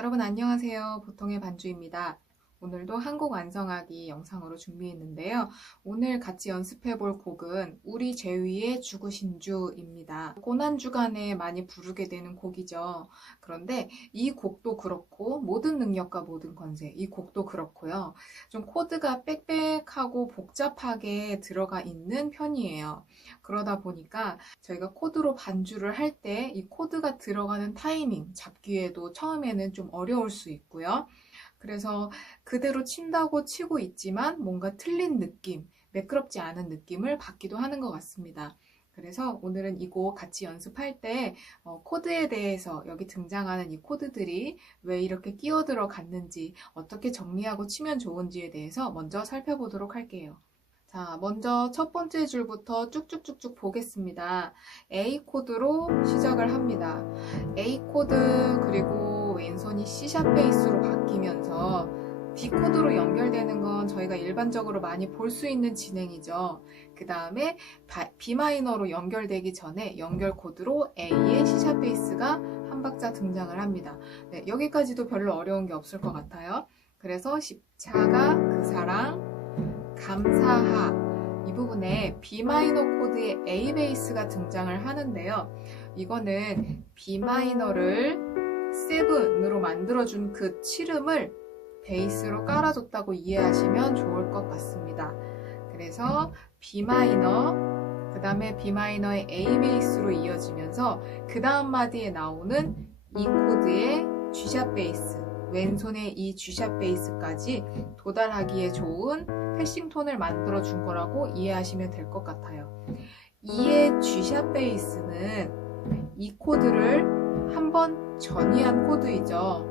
여러분 안녕하세요. 보통의 반주입니다. 오늘도 한 곡 완성하기 영상으로 준비했는데요. 오늘 같이 연습해 볼 곡은 우리 제위의 죽으신 주입니다. 고난주간에 많이 부르게 되는 곡이죠. 그런데 이 곡도 그렇고 모든 능력과 모든 권세 이 곡도 그렇고요. 좀 코드가 빽빽하고 복잡하게 들어가 있는 편이에요. 그러다 보니까 저희가 코드로 반주를 할 때 이 코드가 들어가는 타이밍 잡기에도 처음에는 좀 어려울 수 있고요. 그래서 그대로 친다고 치고 있지만 뭔가 틀린 느낌, 매끄럽지 않은 느낌을 받기도 하는 것 같습니다. 그래서 오늘은 이 곡 같이 연습할 때 코드에 대해서 여기 등장하는 이 코드들이 왜 이렇게 끼어 들어갔는지 어떻게 정리하고 치면 좋은지에 대해서 먼저 살펴보도록 할게요. 자, 먼저 첫 번째 줄부터 쭉쭉쭉쭉 보겠습니다. A 코드로 시작을 합니다. A 코드 그리고 왼손이 C샵 베이스로 바뀌면서 D 코드로 연결되는 건 저희가 일반적으로 많이 볼 수 있는 진행이죠. 그 다음에 B 마이너로 연결되기 전에 연결 코드로 A의 C샵 베이스가 한 박자 등장을 합니다. 네, 여기까지도 별로 어려운 게 없을 것 같아요. 그래서 십자가 그 사랑 감사하 이 부분에 B 마이너 코드의 A 베이스가 등장을 하는데요. 이거는 B 마이너를 7으로 만들어준 그 7음을 베이스로 깔아줬다고 이해하시면 좋을 것 같습니다. 그래서 B 마이너, 그 다음에 B 마이너의 A 베이스로 이어지면서 그 다음 마디에 나오는 E 코드의 G샵 베이스, 왼손의 이 G샵 베이스까지 도달하기에 좋은 패싱 톤을 만들어 준 거라고 이해하시면 될 것 같아요. E의 G샵 베이스는 이 코드를 한번 전이한 코드이죠.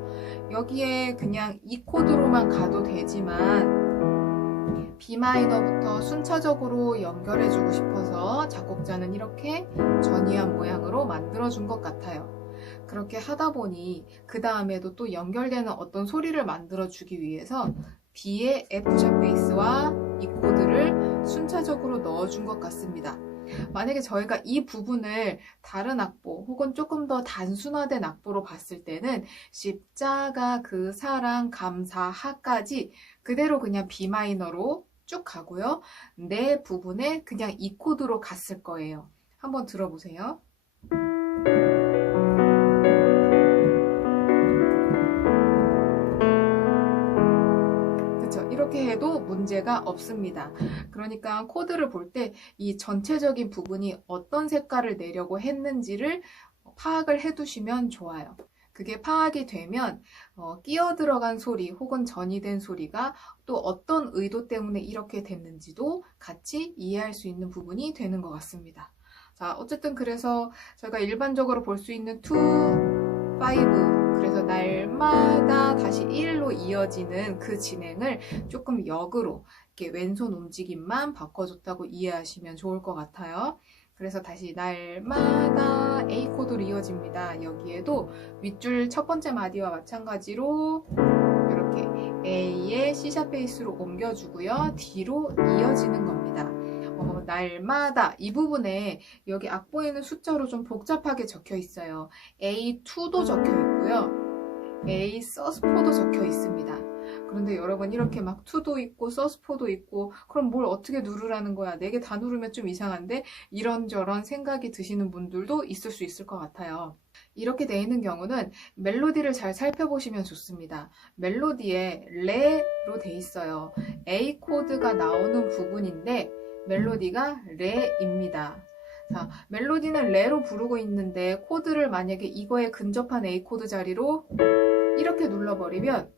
여기에 그냥 이 코드로만 가도 되지만 B 마이너부터 순차적으로 연결해주고 싶어서 작곡자는 이렇게 전이한 모양으로 만들어준 것 같아요. 그렇게 하다 보니 그 다음에도 또 연결되는 어떤 소리를 만들어주기 위해서 B의 F샵 베이스와 이 코드를 순차적으로 넣어준 것 같습니다. 만약에 저희가 이 부분을 다른 악보 혹은 조금 더 단순화된 악보로 봤을 때는 십자가 그 사랑 감사하까지 그대로 그냥 B 마이너로 쭉 가고요. 내 부분에 그냥 이 코드로 갔을 거예요. 한번 들어보세요. 이렇게 해도 문제가 없습니다. 그러니까 코드를 볼 때 이 전체적인 부분이 어떤 색깔을 내려고 했는지를 파악을 해두시면 좋아요. 그게 파악이 되면 끼어 들어간 소리 혹은 전이된 소리가 또 어떤 의도 때문에 이렇게 됐는지도 같이 이해할 수 있는 부분이 되는 것 같습니다. 자, 어쨌든 그래서 저희가 일반적으로 볼 수 있는 2, 5, 그래서 날마다 다시 1로 이어지는 그 진행을 조금 역으로 이렇게 왼손 움직임만 바꿔줬다고 이해하시면 좋을 것 같아요. 그래서 다시 날마다 A 코드로 이어집니다. 여기에도 윗줄 첫 번째 마디와 마찬가지로 이렇게 A의 C샵 베이스로 옮겨주고요. D로 이어지는 겁니다. 날마다 이 부분에 여기 악보에는 숫자로 좀 복잡하게 적혀 있어요. A2도 적혀 있고요. A 서스4도 적혀 있습니다. 그런데 여러분 이렇게 막 2도 있고 서스4도 있고 그럼 뭘 어떻게 누르라는 거야? 4개 다 누르면 좀 이상한데? 이런저런 생각이 드시는 분들도 있을 수 있을 것 같아요. 이렇게 되어 있는 경우는 멜로디를 잘 살펴보시면 좋습니다. 멜로디에 레로 되어 있어요. A 코드가 나오는 부분인데 멜로디가 레입니다. 자, 멜로디는 레로 부르고 있는데 코드를 만약에 이거에 근접한 A 코드 자리로 이렇게 눌러버리면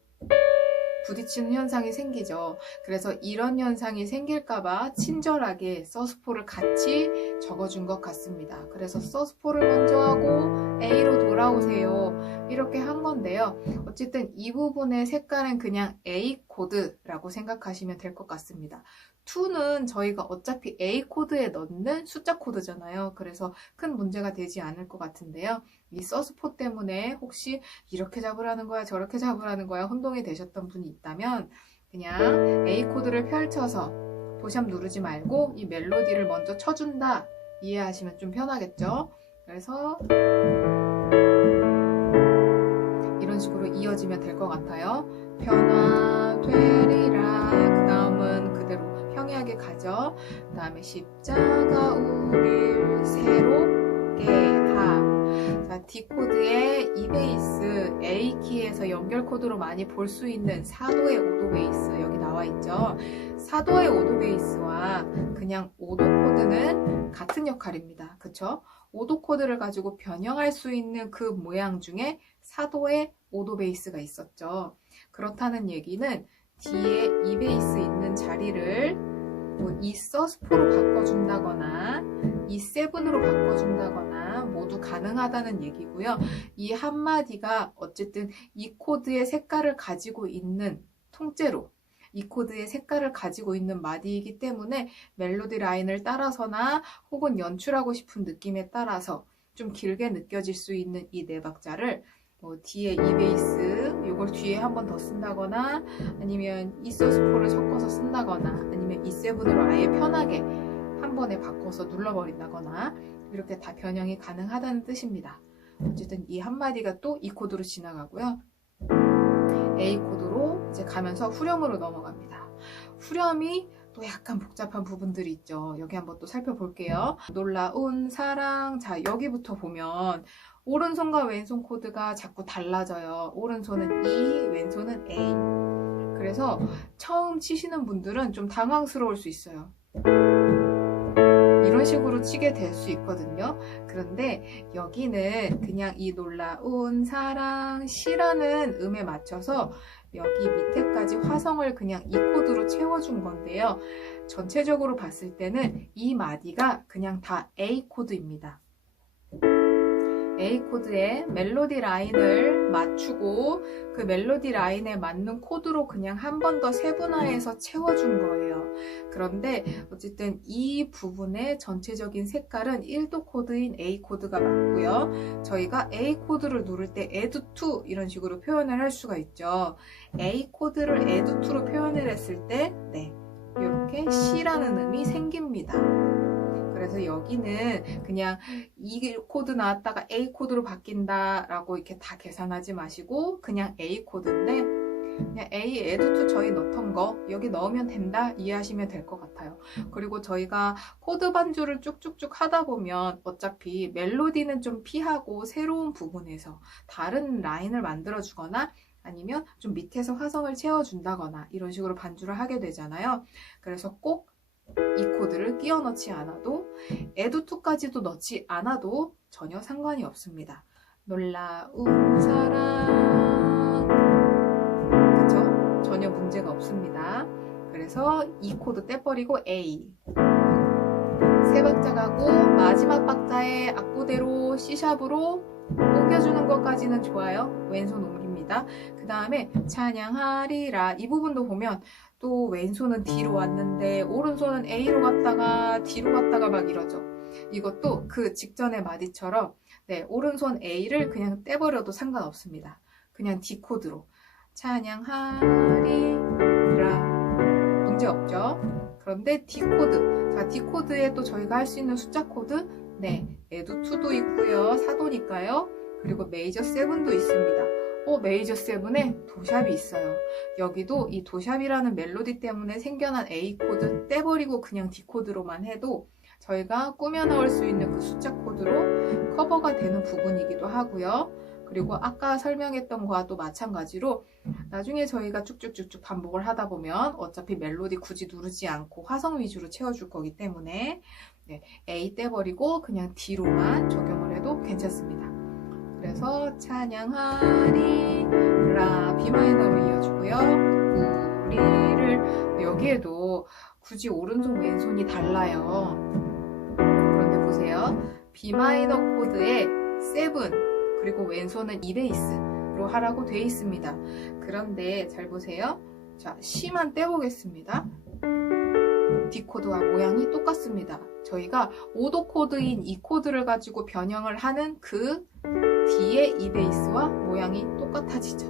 부딪히는 현상이 생기죠. 그래서 이런 현상이 생길까봐 친절하게 서스4를 같이 적어준 것 같습니다. 그래서 서스4를 먼저 하고 A로 돌아오세요. 이렇게 한 건데요. 어쨌든 이 부분의 색깔은 그냥 A 코드라고 생각하시면 될 것 같습니다. 2는 저희가 어차피 A 코드에 넣는 숫자 코드잖아요. 그래서 큰 문제가 되지 않을 것 같은데요. 이 서스4 때문에 혹시 이렇게 잡으라는 거야 저렇게 잡으라는 거야 혼동이 되셨던 분이 있다면 그냥 A 코드를 펼쳐서 도샵 누르지 말고 이 멜로디를 먼저 쳐준다 이해하시면 좀 편하겠죠. 그래서 이런 식으로 이어지면 될 것 같아요. 변화되리라. 그 다음은 그대로 평이하게 가죠. 그 다음에 십자가 우릴 새롭게 함. 자, D 코드의 E 베이스, A 키에서 연결 코드로 많이 볼 수 있는 4도의 5도 베이스 여기 나와 있죠. 4도의 5도 베이스와 그냥 5도 코드는 같은 역할입니다. 그쵸? 5도 코드를 가지고 변형할 수 있는 그 모양 중에 4도의 5도 베이스가 있었죠. 그렇다는 얘기는 D에 E 베이스 있는 자리를 뭐 E 서스포로 바꿔준다거나 E7으로 바꿔준다거나 모두 가능하다는 얘기고요. 이 한마디가 어쨌든 이 코드의 색깔을 가지고 있는 통째로 이 코드의 색깔을 가지고 있는 마디이기 때문에 멜로디 라인을 따라서나 혹은 연출하고 싶은 느낌에 따라서 좀 길게 느껴질 수 있는 이 네 박자를 뒤에 E 베이스 이걸 뒤에 한 번 더 쓴다거나 아니면 E 서스포를 섞어서 쓴다거나 아니면 E7으로 아예 편하게 한 번에 바꿔서 눌러버린다거나 이렇게 다 변형이 가능하다는 뜻입니다. 어쨌든 이 한마디가 또 E 코드로 지나가고요. A 코드로 이제 가면서 후렴으로 넘어갑니다. 후렴이 또 약간 복잡한 부분들이 있죠. 여기 한번 또 살펴볼게요. 놀라운 사랑. 자, 여기부터 보면 오른손과 왼손 코드가 자꾸 달라져요. 오른손은 E, 왼손은 A. 그래서 처음 치시는 분들은 좀 당황스러울 수 있어요. 이런 식으로 치게 될 수 있거든요. 그런데 여기는 그냥 이 놀라운 사랑 시라는 음에 맞춰서 여기 밑에까지 화성을 그냥 이 코드로 채워준 건데요. 전체적으로 봤을 때는 이 마디가 그냥 다 A 코드입니다. A 코드에 멜로디 라인을 맞추고 그 멜로디 라인에 맞는 코드로 그냥 한 번 더 세분화해서 채워준 거예요. 그런데 어쨌든 이 부분의 전체적인 색깔은 1도 코드인 A 코드가 맞고요. 저희가 A 코드를 누를 때 add to 이런 식으로 표현을 할 수가 있죠. A 코드를 add to로 표현을 했을 때 네, 이렇게 C라는 음이 생깁니다. 그래서 여기는 그냥 이 코드 나왔다가 A 코드로 바뀐다 라고 이렇게 다 계산하지 마시고 그냥 A 코드인데 그냥 A add to 저희 넣던 거 여기 넣으면 된다 이해하시면 될 것 같아요. 그리고 저희가 코드 반주를 쭉쭉쭉 하다 보면 어차피 멜로디는 좀 피하고 새로운 부분에서 다른 라인을 만들어 주거나 아니면 좀 밑에서 화성을 채워준다거나 이런 식으로 반주를 하게 되잖아요. 그래서 꼭 이 코드를 끼워 넣지 않아도 add to까지도 넣지 않아도 전혀 상관이 없습니다. 놀라운 사랑 그쵸? 전혀 문제가 없습니다. 그래서 이 코드 떼버리고 A 세 박자 가고 마지막 박자의 악보대로 C샵으로 옮겨주는 것까지는 좋아요. 왼손 옮깁니다. 그 다음에 찬양하리라 이 부분도 보면 또 왼손은 D로 왔는데 오른손은 A로 갔다가 D로 갔다가 막 이러죠. 이것도 그 직전의 마디처럼 네, 오른손 A를 그냥 떼버려도 상관없습니다. 그냥 D 코드로 찬양하리라 문제없죠. 그런데 D 코드 자, D 코드에 또 저희가 할 수 있는 숫자 코드 네, add to도 있고요. 4도니까요. 그리고 메이저 7도 있습니다. 메이저 7에 도샵이 있어요. 여기도 이 도샵이라는 멜로디 때문에 생겨난 A 코드 떼버리고 그냥 D 코드로만 해도 저희가 꾸며 넣을 수 있는 그 숫자 코드로 커버가 되는 부분이기도 하고요. 그리고 아까 설명했던 거와 또 마찬가지로 나중에 저희가 쭉쭉쭉쭉 반복을 하다 보면 어차피 멜로디 굳이 누르지 않고 화성 위주로 채워줄 거기 때문에 네, A 떼버리고 그냥 D로만 적용을 해도 괜찮습니다. 그래서 찬양하리라 B 마이너로 이어주고요. 우리를 여기에도 굳이 오른손 왼손이 달라요. 그런데 보세요. B 마이너 코드에 7 그리고 왼손은 E 베이스로 하라고 되어 있습니다. 그런데 잘 보세요. 자, C만 떼보겠습니다. D 코드와 모양이 똑같습니다. 저희가 5도 코드인 E 코드를 가지고 변형을 하는 그 D의 E 베이스와 모양이 똑같아지죠.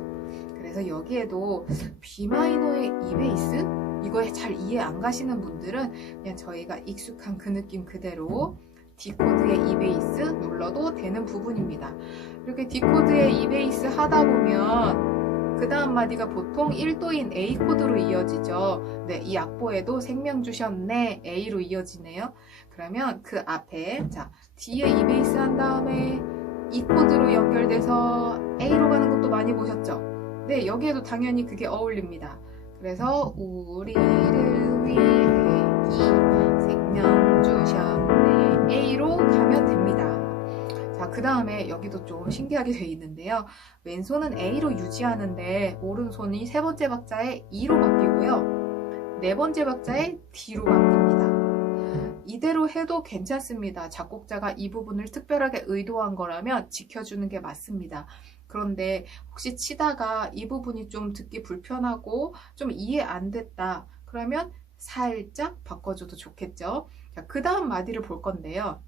그래서 여기에도 B 마이너의 E 베이스 이거 잘 이해 안 가시는 분들은 그냥 저희가 익숙한 그 느낌 그대로 D 코드의 E 베이스 눌러도 되는 부분입니다. 이렇게 D 코드의 E 베이스 하다 보면 그 다음 마디가 보통 1도인 A 코드로 이어지죠. 네, 이 악보에도 생명 주셨네 A로 이어지네요. 그러면 그 앞에 자 D에 E 베이스 한 다음에 E 코드로 연결돼서 A로 가는 것도 많이 보셨죠? 네, 여기에도 당연히 그게 어울립니다. 그래서 우리를 위해 이 생명 주셨네 A로 가면 됩니다. 자, 그 다음에 여기도 좀 신기하게 되어 있는데요. 왼손은 A로 유지하는데 오른손이 세 번째 박자에 E로 바뀌고요. 네 번째 박자에 D로 바뀝니다. 이대로 해도 괜찮습니다. 작곡자가 이 부분을 특별하게 의도한 거라면 지켜주는 게 맞습니다. 그런데 혹시 치다가 이 부분이 좀 듣기 불편하고 좀 이해 안 됐다. 그러면 살짝 바꿔줘도 좋겠죠. 자, 그 다음 마디를 볼 건데요.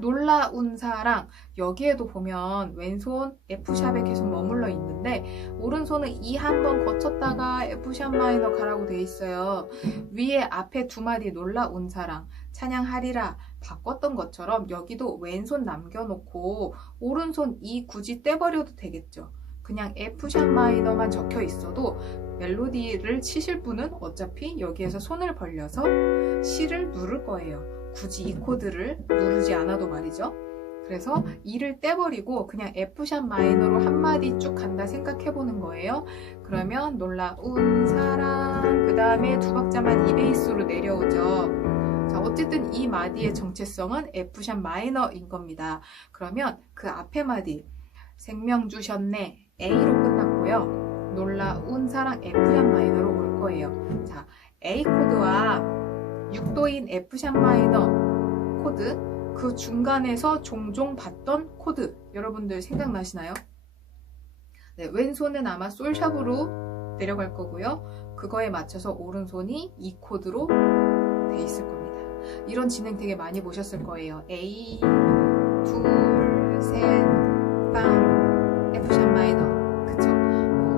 놀라운 사랑, 여기에도 보면 왼손 F샵에 계속 머물러 있는데 오른손은 E 한 번 거쳤다가 F샵 마이너 가라고 돼 있어요. 위에 앞에 두 마디 놀라운 사랑, 찬양하리라 바꿨던 것처럼 여기도 왼손 남겨놓고 오른손 E 굳이 떼버려도 되겠죠. 그냥 F샵 마이너만 적혀 있어도 멜로디를 치실 분은 어차피 여기에서 손을 벌려서 C를 누를 거예요. 굳이 이 코드를 누르지 않아도 말이죠. 그래서 E를 떼버리고 그냥 F샵 마이너로 한 마디 쭉 간다 생각해보는 거예요. 그러면 놀라운 사랑, 그 다음에 두 박자만 E 베이스로 내려오죠. 자, 어쨌든 이 마디의 정체성은 F샵 마이너인 겁니다. 그러면 그 앞에 마디 생명 주셨네 A로 끝났고요. 놀라운 사랑 F샵 마이너로 올 거예요. 자, A 코드와 6도인 F샵 마이너 코드, 그 중간에서 종종 봤던 코드 여러분들 생각나시나요? 네, 왼손은 아마 솔샵으로 내려갈 거고요. 그거에 맞춰서 오른손이 E 코드로 돼 있을 겁니다. 이런 진행 되게 많이 보셨을 거예요. A, 둘, 셋, 빵, F샵 마이너.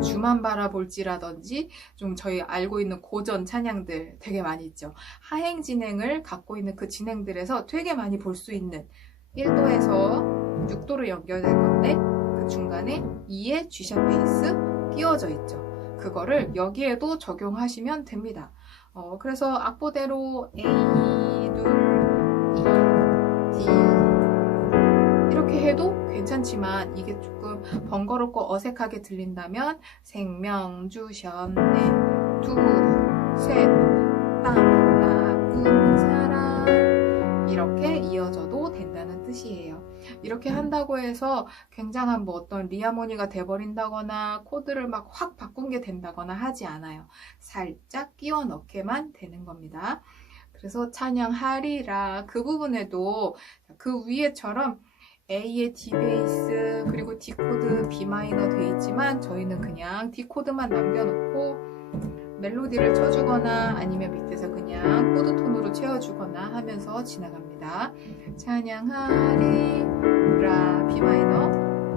주만 바라볼지라든지 좀 저희 알고 있는 고전 찬양들 되게 많이 있죠. 하행 진행을 갖고 있는 그 진행들에서 되게 많이 볼 수 있는 1도에서 6도로 연결될 건데 그 중간에 2의 G샵 베이스 끼워져 있죠. 그거를 여기에도 적용하시면 됩니다. 그래서 악보대로 A, 둘, E, D 이렇게 해도 괜찮지만 이게 조금 번거롭고 어색하게 들린다면 생명 주셨네 둘, 셋, 빵, 놀라운 사랑 이렇게 이어져도 된다는 뜻이에요. 이렇게 한다고 해서 굉장한 뭐 어떤 리하모니가 돼버린다거나 코드를 막 확 바꾼 게 된다거나 하지 않아요. 살짝 끼워 넣게만 되는 겁니다. 그래서 찬양하리라 그 부분에도 그 위에처럼 A의 D 베이스 그리고 D 코드 B 마이너 돼 있지만 저희는 그냥 D 코드만 남겨놓고 멜로디를 쳐주거나 아니면 밑에서 그냥 코드 톤으로 채워주거나 하면서 지나갑니다. 찬양하리라 B 마이너,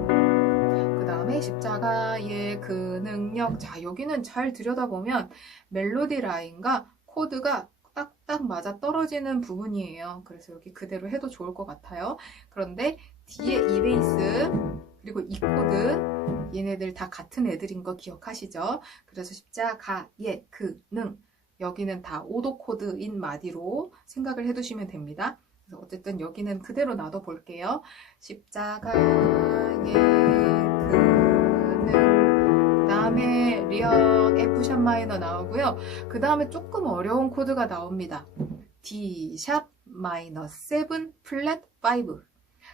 그 다음에 십자가의 그 능력. 자, 여기는 잘 들여다보면 멜로디 라인과 코드가 딱딱 맞아 떨어지는 부분이에요. 그래서 여기 그대로 해도 좋을 것 같아요. 그런데 D의 E 베이스 그리고 E 코드 얘네들 다 같은 애들인 거 기억하시죠? 그래서 십자가의 그 능 여기는 다 5도 코드인 마디로 생각을 해두시면 됩니다. 그래서 어쨌든 여기는 그대로 놔둬 볼게요. 십자가의 그 능, 그 다음에 리역 F샵 마이너 나오고요. 그 다음에 조금 어려운 코드가 나옵니다. D샵 마이너 7 플랫 5.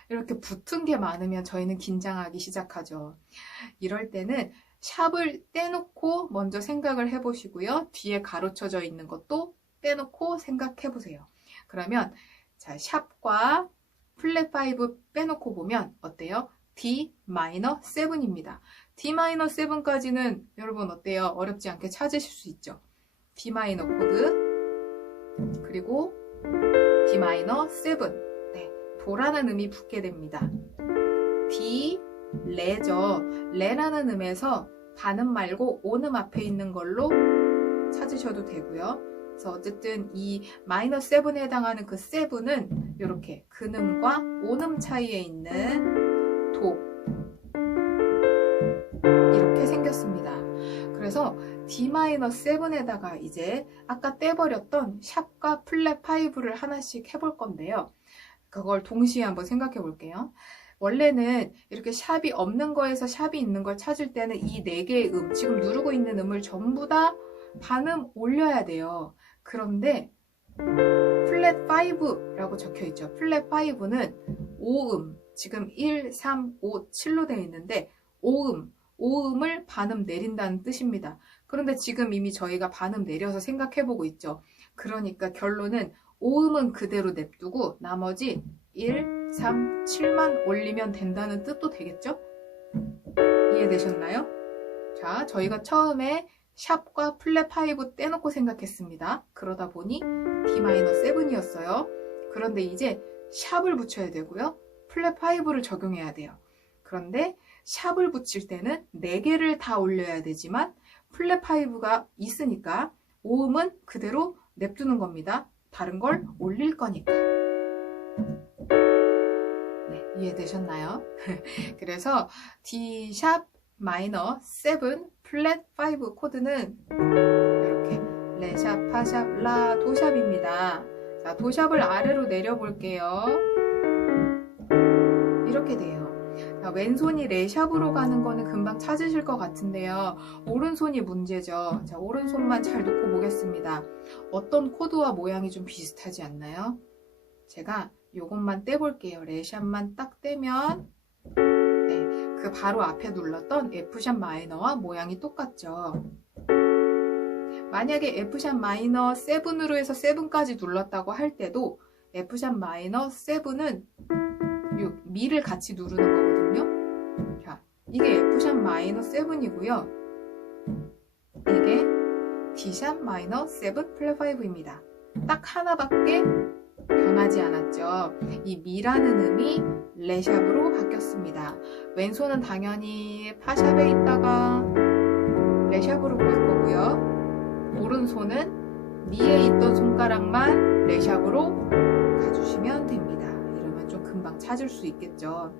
이렇게 붙은 게 많으면 저희는 긴장하기 시작하죠. 이럴 때는 샵을 떼놓고 먼저 생각을 해보시고요. 뒤에 가로쳐져 있는 것도 떼놓고 생각해 보세요. 그러면 자, 샵과 플랫 5 빼놓고 보면 어때요? D 마이너 7입니다. D 마이너 7까지는 여러분 어때요? 어렵지 않게 찾으실 수 있죠. D 마이너 코드 그리고 D 마이너 7. 네, 도라는 음이 붙게 됩니다. D 레죠. 레라는 음에서 반음 말고 온음 앞에 있는 걸로 찾으셔도 되고요. 그래서 어쨌든 이 마이너 7에 해당하는 그 7은 이렇게 근음과 온음 차이에 있는 도, D-7에다가 이제 아까 떼버렸던 샵과 플랫 5를 하나씩 해볼 건데요. 그걸 동시에 한번 생각해 볼게요. 원래는 이렇게 샵이 없는 거에서 샵이 있는 걸 찾을 때는 이 4개의 지금 누르고 있는 음을 전부 다 반음 올려야 돼요. 그런데 플랫 5라고 적혀 있죠. 플랫 5는 5음, 지금 1, 3, 5, 7로 되어 있는데 5음을 반음 내린다는 뜻입니다. 그런데 지금 이미 저희가 반음 내려서 생각해 보고 있죠. 그러니까 결론은 5음은 그대로 냅두고 나머지 1, 3, 7만 올리면 된다는 뜻도 되겠죠? 이해되셨나요? 자, 저희가 처음에 샵과 플랫 5 떼놓고 생각했습니다. 그러다 보니 D-7이었어요. 그런데 이제 샵을 붙여야 되고요. 플랫 5를 적용해야 돼요. 그런데 샵을 붙일 때는 4개를 다 올려야 되지만 플랫 5가 있으니까 5음은 그대로 냅두는 겁니다. 다른 걸 올릴 거니까. 네, 이해되셨나요? 그래서 D#-7 플랫 5 코드는 이렇게 레샵, 파샵, 라, 도샵입니다. 자, 도샵을 아래로 내려볼게요. 이렇게 돼요. 자, 왼손이 레샵으로 가는 거는 금방 찾으실 것 같은데요. 오른손이 문제죠. 자, 오른손만 잘 놓고 보겠습니다. 어떤 코드와 모양이 좀 비슷하지 않나요? 제가 요것만 떼볼게요. 레샵만 딱 떼면 네, 그 바로 앞에 눌렀던 F샵 마이너와 모양이 똑같죠. 만약에 F샵 마이너 7으로 해서 7까지 눌렀다고 할 때도 F샵 마이너 7은 요 미를 같이 누르는 거거든요. 자, 이게 F샵 마이너 7이고요. 이게 D샵 마이너 7 플랫 5입니다. 딱 하나밖에 변하지 않았죠. 이 미라는 음이 레샵으로 바뀌었습니다. 왼손은 당연히 파샵에 있다가 레샵으로 갈 거고요. 오른손은 미에 있던 손가락만 레샵으로 가주시면 됩니다. 이러면 좀 금방 찾을 수 있겠죠.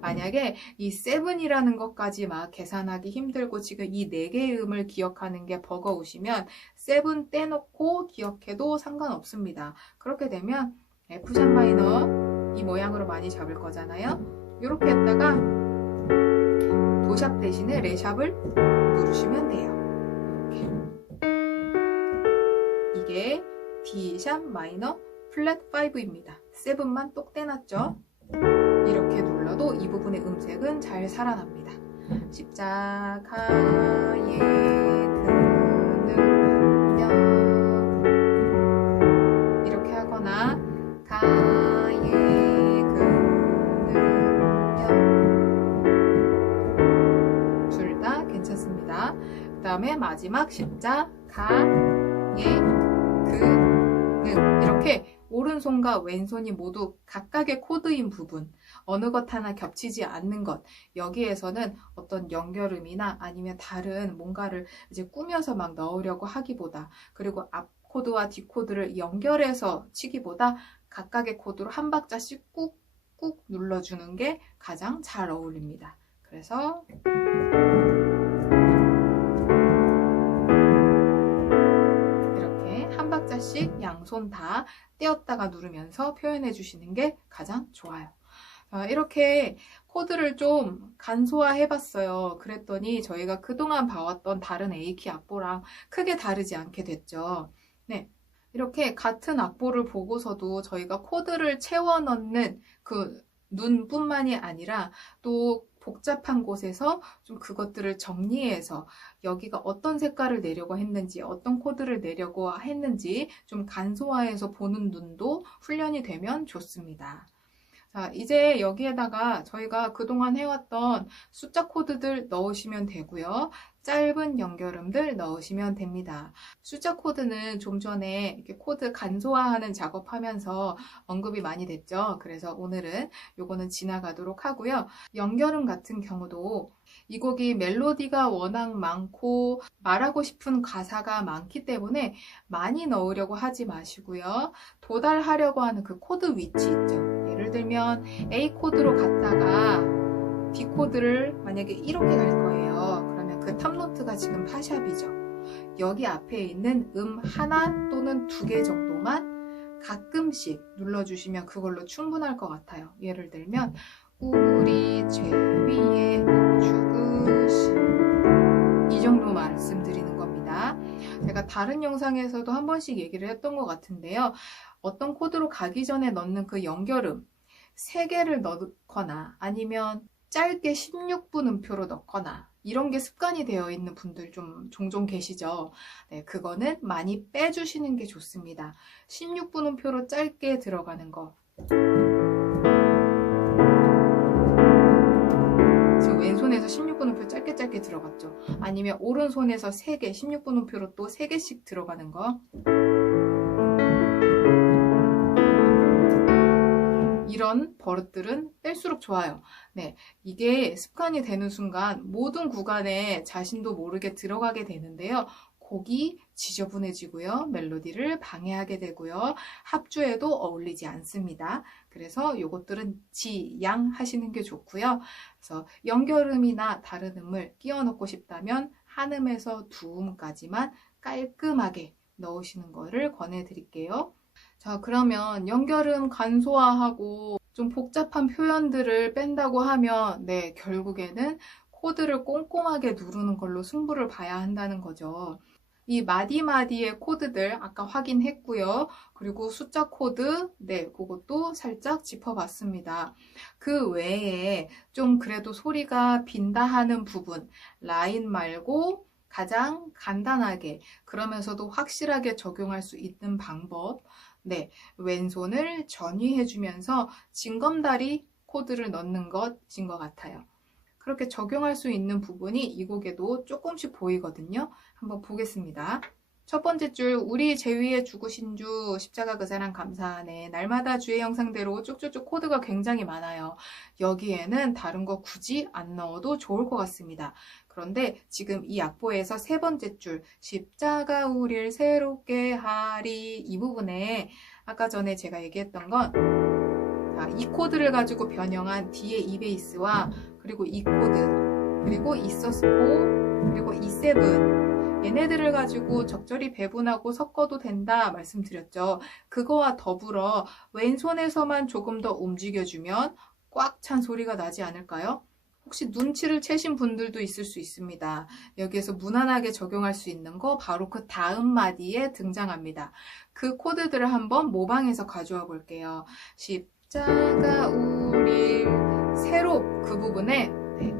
만약에 이 7이라는 것까지 막 계산하기 힘들고 지금 이 4개의 음을 기억하는 게 버거우시면 7 떼놓고 기억해도 상관없습니다. 그렇게 되면 F샵 마이너 이 모양으로 많이 잡을 거잖아요. 이렇게 했다가 도샵 대신에 레샵을 누르시면 돼요. 이게 D샵 마이너 플랫 5입니다. 7만 똑 떼놨죠. 이렇게 눌러도 이 부분의 음색은 잘 살아납니다. 십자가의 그는요 이렇게 하거나 가의 그는요 둘 다 괜찮습니다. 그 다음에 마지막 십자가의 그는 이렇게 오른손과 왼손이 모두 각각의 코드인 부분, 어느 것 하나 겹치지 않는 것, 여기에서는 어떤 연결음이나 아니면 다른 뭔가를 이제 꾸며서 막 넣으려고 하기보다, 그리고 앞 코드와 뒷 코드를 연결해서 치기보다 각각의 코드로 한 박자씩 꾹꾹 눌러주는 게 가장 잘 어울립니다. 그래서 한 박자씩 양손 다 떼었다가 누르면서 표현해 주시는 게 가장 좋아요. 이렇게 코드를 좀 간소화해 봤어요. 그랬더니 저희가 그동안 봐왔던 다른 A키 악보랑 크게 다르지 않게 됐죠. 네, 이렇게 같은 악보를 보고서도 저희가 코드를 채워 넣는 그 눈뿐만이 아니라 또 복잡한 곳에서 좀 그것들을 정리해서 여기가 어떤 색깔을 내려고 했는지, 어떤 코드를 내려고 했는지 좀 간소화해서 보는 눈도 훈련이 되면 좋습니다. 자, 이제 여기에다가 저희가 그동안 해왔던 숫자 코드들 넣으시면 되고요. 짧은 연결음들 넣으시면 됩니다. 숫자 코드는 좀 전에 이렇게 코드 간소화하는 작업하면서 언급이 많이 됐죠. 그래서 오늘은 요거는 지나가도록 하고요. 연결음 같은 경우도 이 곡이 멜로디가 워낙 많고 말하고 싶은 가사가 많기 때문에 많이 넣으려고 하지 마시고요. 도달하려고 하는 그 코드 위치 있죠. 예를 들면 A 코드로 갔다가 B 코드를 만약에 이렇게 갈 거예요. 그러면 그 탑노트가 지금 파샵이죠. 여기 앞에 있는 하나 또는 2개 정도만 가끔씩 눌러주시면 그걸로 충분할 것 같아요. 예를 들면 우리 죄 위에 죽으신, 이 정도 말씀드리는 겁니다. 제가 다른 영상에서도 한 번씩 얘기를 했던 것 같은데요. 어떤 코드로 가기 전에 넣는 그 연결음 3개를 넣거나 아니면 짧게 16분 음표로 넣거나 이런 게 습관이 되어 있는 분들 좀 종종 계시죠. 네, 그거는 많이 빼주시는 게 좋습니다. 16분 음표로 짧게 들어가는 거. 지금 왼손에서 16분 음표 짧게 들어갔죠. 아니면 오른손에서 3개, 16분 음표로 또 3개씩 들어가는 거. 이런 버릇들은 뺄수록 좋아요. 네, 이게 습관이 되는 순간 모든 구간에 자신도 모르게 들어가게 되는데요. 곡이 지저분해지고요. 멜로디를 방해하게 되고요. 합주에도 어울리지 않습니다. 그래서 요것들은 지양하시는 게 좋고요. 그래서 연결음이나 다른 음을 끼워 넣고 싶다면 한 음에서 2음까지만 깔끔하게 넣으시는 거를 권해드릴게요. 자, 그러면 연결음 간소화하고 좀 복잡한 표현들을 뺀다고 하면 네, 결국에는 코드를 꼼꼼하게 누르는 걸로 승부를 봐야 한다는 거죠. 이 마디마디의 코드들 아까 확인했고요. 그리고 숫자 코드, 네, 그것도 살짝 짚어봤습니다. 그 외에 좀 그래도 소리가 빈다 하는 부분, 라인 말고 가장 간단하게 그러면서도 확실하게 적용할 수 있는 방법, 네, 왼손을 전위해주면서 징검다리 코드를 넣는 것인 것 같아요. 그렇게 적용할 수 있는 부분이 이 곡에도 조금씩 보이거든요. 한번 보겠습니다. 첫 번째 줄, 우리 죄 위에 죽으신 주 십자가 그 사랑 감사하네. 날마다 주의 형상대로 쭉쭉쭉 코드가 굉장히 많아요. 여기에는 다른 거 굳이 안 넣어도 좋을 것 같습니다. 그런데 지금 이 악보에서 3번째 줄, 십자가 우릴 새롭게 하리, 이 부분에 아까 전에 제가 얘기했던 건 이 코드를 가지고 변형한 뒤에 이 베이스와 그리고 이 코드, 그리고 이 서스포, 그리고 이 세븐, 얘네들을 가지고 적절히 배분하고 섞어도 된다 말씀드렸죠. 그거와 더불어 왼손에서만 조금 더 움직여주면 꽉 찬 소리가 나지 않을까요? 혹시 눈치를 채신 분들도 있을 수 있습니다. 여기에서 무난하게 적용할 수 있는 거 바로 그 다음 마디에 등장합니다. 그 코드들을 한번 모방해서 가져와 볼게요. 십자가 우릴 새롭, 그 부분에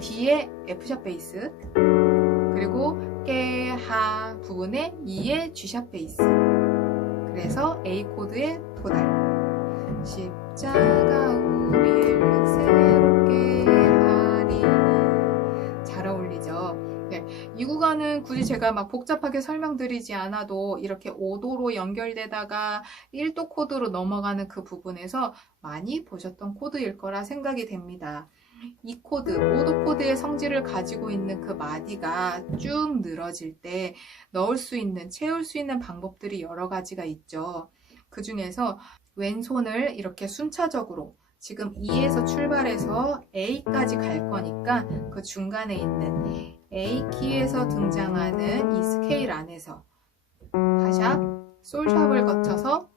D의 F샵 베이스, 그리고 깨하 부분에 E의 G샵 베이스, 그래서 A 코드의 도달. 십자가 우릴 새롭게 하리. 잘 어울리죠? 네, 이 구간은 굳이 제가 막 복잡하게 설명드리지 않아도 이렇게 5도로 연결되다가 1도 코드로 넘어가는 그 부분에서 많이 보셨던 코드일 거라 생각이 됩니다. 이 코드, 5도 코드의 성질을 가지고 있는 그 마디가 쭉 늘어질 때 넣을 수 있는, 채울 수 있는 방법들이 여러 가지가 있죠. 그 중에서 왼손을 이렇게 순차적으로 지금 E에서 출발해서 A까지 갈 거니까 그 중간에 있는 A 키에서 등장하는 이 스케일 안에서 D샵, 솔샵을 거쳐서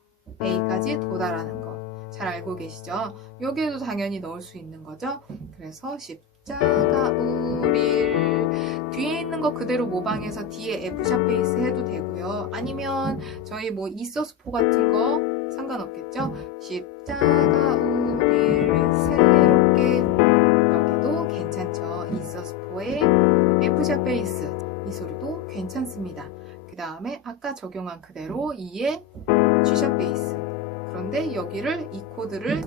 A까지 도달하는 거 잘 알고 계시죠? 여기에도 당연히 넣을 수 있는 거죠. 그래서 십자가 우릴 뒤에 있는 거 그대로 모방해서 D에 F샵 베이스 해도 되고요. 아니면 저희 뭐 이서스포 같은 거 상관없겠죠? 십자가 우릴 새롭게, 여기도 괜찮죠? 이서스포의 F샵 베이스, 이 소리도 괜찮습니다. 그 다음에 아까 적용한 그대로 E의 G샵 베이스. 그런데 여기를 이 코드를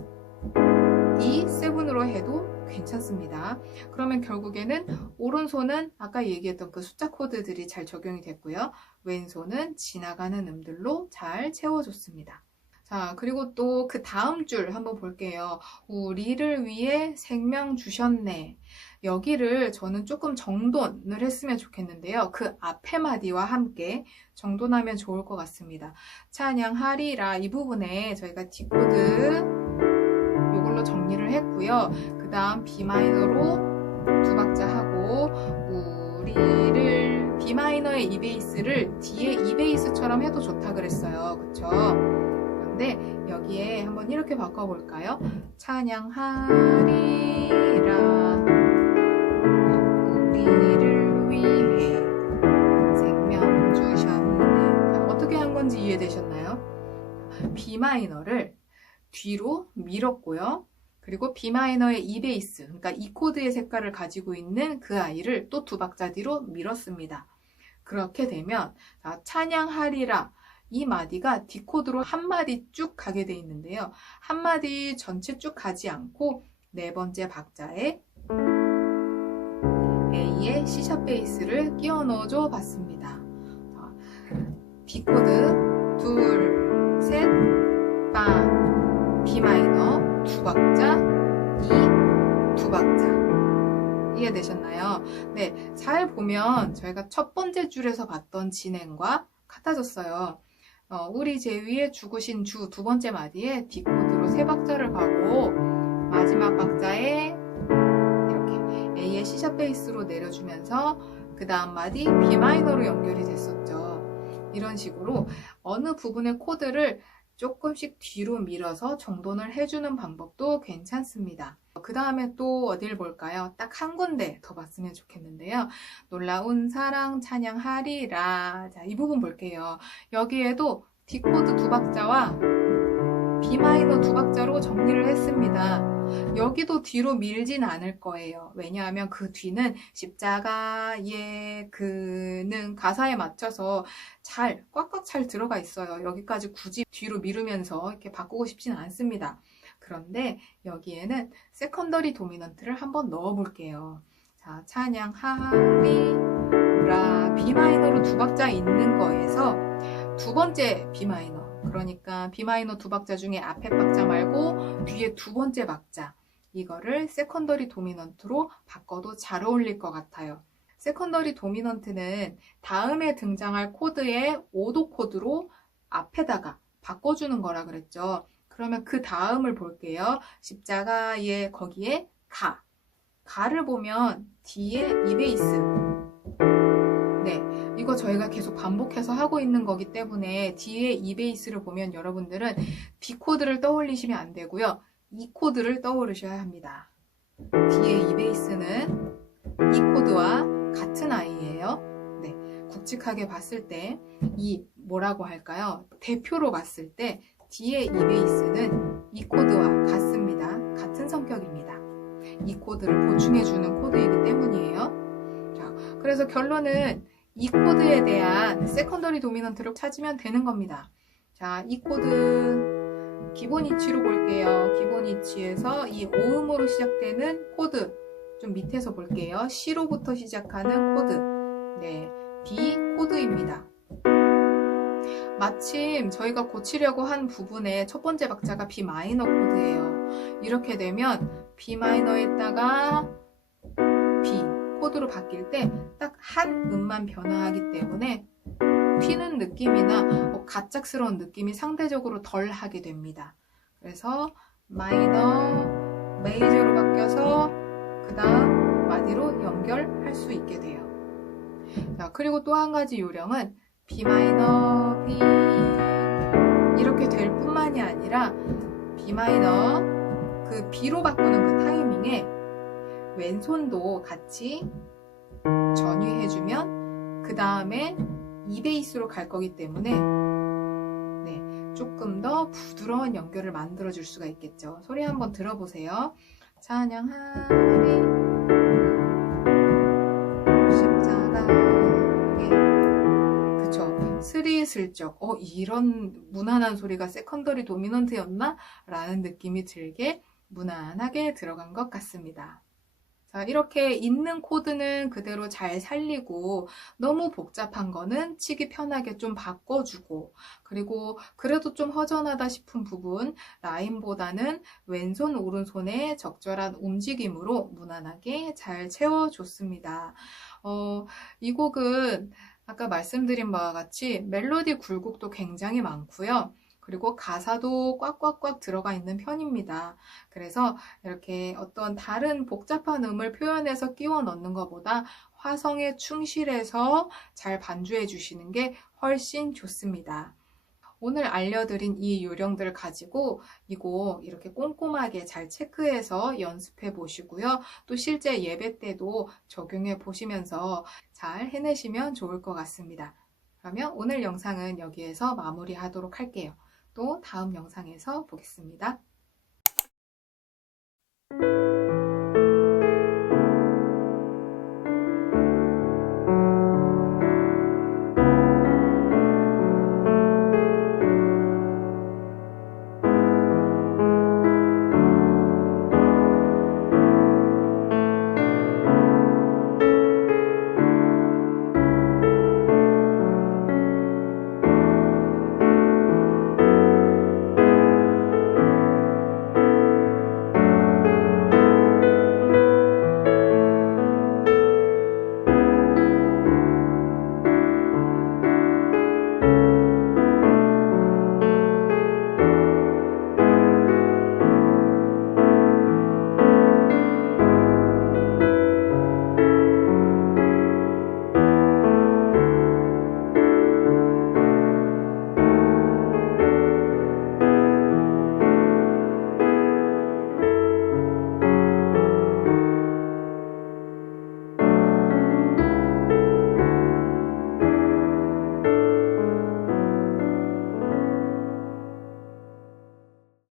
E7으로 해도 괜찮습니다. 그러면 결국에는 오른손은 아까 얘기했던 그 숫자 코드들이 잘 적용이 됐고요. 왼손은 지나가는 음들로 잘 채워줬습니다. 자, 그리고 또 그 다음 줄 한번 볼게요. 우리를 위해 생명 주셨네. 여기를 저는 조금 정돈을 했으면 좋겠는데요. 그 앞에 마디와 함께 정돈하면 좋을 것 같습니다. 찬양하리라, 이 부분에 저희가 D코드 이걸로 정리를 했고요. 그 다음 B 마이너로 2박자 하고 우리를 B B 마이너의 E 베이스를 D의 E 베이스처럼 해도 좋다 그랬어요. 그쵸? 그런데 여기에 한번 이렇게 바꿔볼까요? 찬양하리라 우리를 위해 생명 주셨네. 자, 어떻게 한 건지 이해되셨나요? B 마이너를 뒤로 밀었고요. 그리고 B 마이너의 E 베이스, 그러니까 E 코드의 색깔을 가지고 있는 그 아이를 또 두 박자 뒤로 밀었습니다. 그렇게 되면 찬양하리라 이 마디가 D 코드로 한 마디 쭉 가게 돼 있는데요. 한 마디 전체 쭉 가지 않고 네 번째 박자에 A의 C샵 베이스를 끼워 넣어줘 봤습니다. D 코드 둘, 셋, 빵, B 마이너 두 박자, E 두 박자. 이해되셨나요? 네, 잘 보면 저희가 첫 번째 줄에서 봤던 진행과 같아졌어요. 우리 제위의 죽으신 주 두 번째 마디에 D 코드로 세 박자를 가고 마지막 박자에 이렇게 A의 C샵 베이스로 내려주면서 그 다음 마디 B 마이너로 연결이 됐었죠. 이런 식으로 어느 부분의 코드를 조금씩 뒤로 밀어서 정돈을 해주는 방법도 괜찮습니다. 그 다음에 또 어딜 볼까요? 딱 한 군데 더 봤으면 좋겠는데요. 놀라운 사랑 찬양하리라. 자, 이 부분 볼게요. 여기에도 D 코드 두 박자와 B 마이너 두 박자로 정리를 했습니다. 여기도 뒤로 밀진 않을 거예요. 왜냐하면 그 뒤는 십자가의 그는 가사에 맞춰서 꽉꽉 잘 들어가 있어요. 여기까지 굳이 뒤로 미루면서 이렇게 바꾸고 싶진 않습니다. 그런데 여기에는 세컨더리 도미넌트를 한번 넣어 볼게요. 자, 찬양하리라 B 마이너로 두 박자 있는 거에서 두 번째 B 마이너, 그러니까 B 마이너 두 박자 중에 앞에 박자 말고 뒤에 두 번째 박자, 이거를 세컨더리 도미넌트로 바꿔도 잘 어울릴 것 같아요. 세컨더리 도미넌트는 다음에 등장할 코드의 5도 코드로 앞에다가 바꿔주는 거라 그랬죠. 그러면 그 다음을 볼게요. 십자가의 거기에 가를 보면 D의 E 베이스. 네, 이거 저희가 계속 반복해서 하고 있는 거기 때문에 D의 E 베이스를 보면 여러분들은 D 코드를 떠올리시면 안 되고요. E 코드를 떠오르셔야 합니다. D의 E 베이스는 E 코드와 같은 아이예요. 네, 굵직하게 봤을 때 이 뭐라고 할까요? 대표로 봤을 때 D의 E 베이스는 E 코드와 같습니다. 같은 성격입니다. E 코드를 보충해주는 코드이기 때문이에요. 자, 그래서 결론은 E 코드에 대한 세컨더리 도미넌트를 찾으면 되는 겁니다. 자, E 코드 기본 이치로 볼게요. 기본 이치에서 이 5음으로 시작되는 코드 좀 밑에서 볼게요. C로부터 시작하는 코드. 네, B 코드입니다. 마침 저희가 고치려고 한 부분의 첫 번째 박자가 B 마이너 코드예요. 이렇게 되면 B 마이너에다가 B 코드로 바뀔 때 딱 한 음만 변화하기 때문에 튀는 느낌이나 가짝스러운 느낌이 상대적으로 덜 하게 됩니다. 그래서 마이너, 메이저로 바뀌어서 그 다음 마디로 연결할 수 있게 돼요. 자, 그리고 또 한 가지 요령은 B 마이너, B 이렇게 될 뿐만이 아니라 B 마이너 그 B로 바꾸는 그 타이밍에 왼손도 같이 전위해주면 그 다음에 E 베이스로 갈 거기 때문에 네, 조금 더 부드러운 연결을 만들어줄 수가 있겠죠. 소리 한번 들어보세요. 찬양하리 스리슬쩍 이런 무난한 소리가 세컨더리 도미넌트였나? 라는 느낌이 들게 무난하게 들어간 것 같습니다. 자, 이렇게 있는 코드는 그대로 잘 살리고 너무 복잡한 거는 치기 편하게 좀 바꿔주고, 그리고 그래도 좀 허전하다 싶은 부분 라인보다는 왼손 오른손의 적절한 움직임으로 무난하게 잘 채워줬습니다. 이 곡은 아까 말씀드린 바와 같이 멜로디 굴곡도 굉장히 많고요. 그리고 가사도 꽉꽉꽉 들어가 있는 편입니다. 그래서 이렇게 어떤 다른 복잡한 음을 표현해서 끼워 넣는 것보다 화성에 충실해서 잘 반주해 주시는 게 훨씬 좋습니다. 오늘 알려드린 이 요령들 가지고 이 곡 이렇게 꼼꼼하게 잘 체크해서 연습해 보시고요. 또 실제 예배 때도 적용해 보시면서 잘 해내시면 좋을 것 같습니다. 그러면 오늘 영상은 여기에서 마무리하도록 할게요. 또 다음 영상에서 보겠습니다.